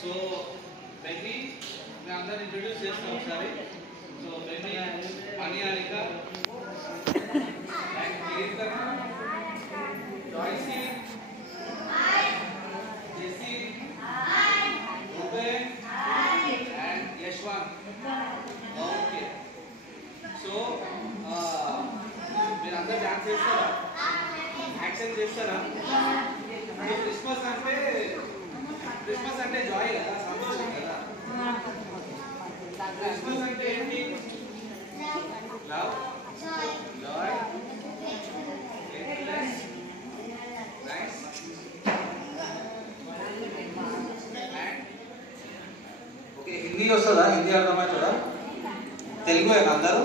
So baby మీ అందరిని introduce చేస్తాం ఒకసారి. So Baby Aniyalika and Keerthana, Joycy, Jessy, Reuben and Yashwanth. Okay, so మీరు అందరు డాన్స్ చేస్తారా, యాక్షన్ చేస్తారా? క్రిస్మస్ అంటే జాయ్ కదా, సంతోషం కదా. క్రిస్మస్ అంటే ఏంటి? Love, Joy, nice. Okay, Hindi వస్తుందా? హిందీ అర్థమవుతుందా? తెలుగు అందరూ?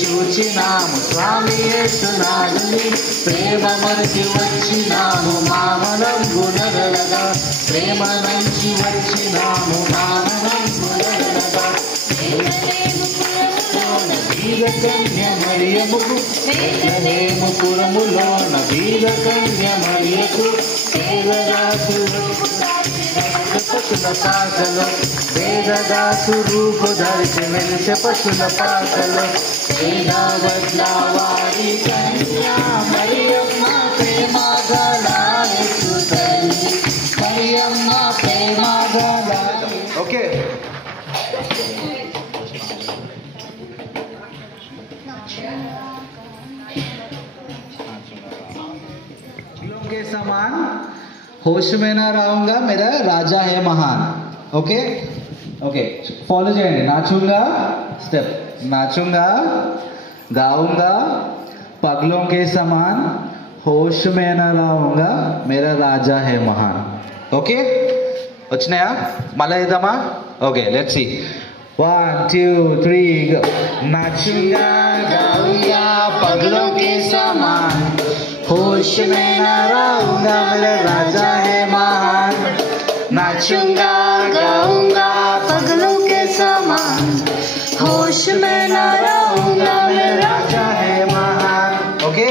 చూచినాము స్వామి యేసునాథుని ప్రేమ మరచి వచ్చినాము మామలం గుణగలగా ప్రేమ నుంచి వచ్చినాము మామలం గుణగలగా వీరకన్య మరియముకు పురములోన వీరకన్య మరియకు పశుల పాకలో వేదదాసు రూపు ధరిచి వెలిసే పశుల పాకలో వేదవడ్ల వారి కన్యా మరియమ్మ ప్రేమ గల యేసు తల్లి మరియమ్మ ప్రేమ గల. ఓకే, के समान होश में ना रहूंगा, मेरा राजा है महान. ओके ओके, फॉलो చేయండి. नाचूंगा स्टेप, नाचूंगा, गाऊंगा, पगलों के समान होश में ना रहूंगा, मेरा राजा है महान. ఓకే, వచ్చినాయా? మళ్ళీ ఇద్దామా? Okay, let's see. 1 2 3 गो. नाचूंगा, गाऊंगा, पगलों के समान होश में न रहूंगा, मेरा राजा है महान. नाचूंगा, गाऊंगा, पगलों के समान होश में न रहूंगा, मेरा राजा है महान. Okay,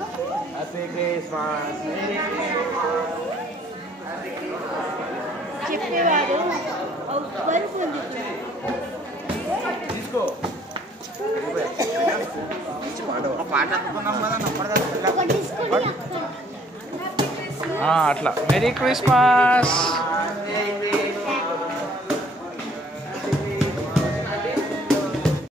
happy Christmas. చెప్పేవారు వరకు ఉంది. తీసుకో పాట అనుకున్నాం కదా. అట్లా మెరీ క్రిస్మస్.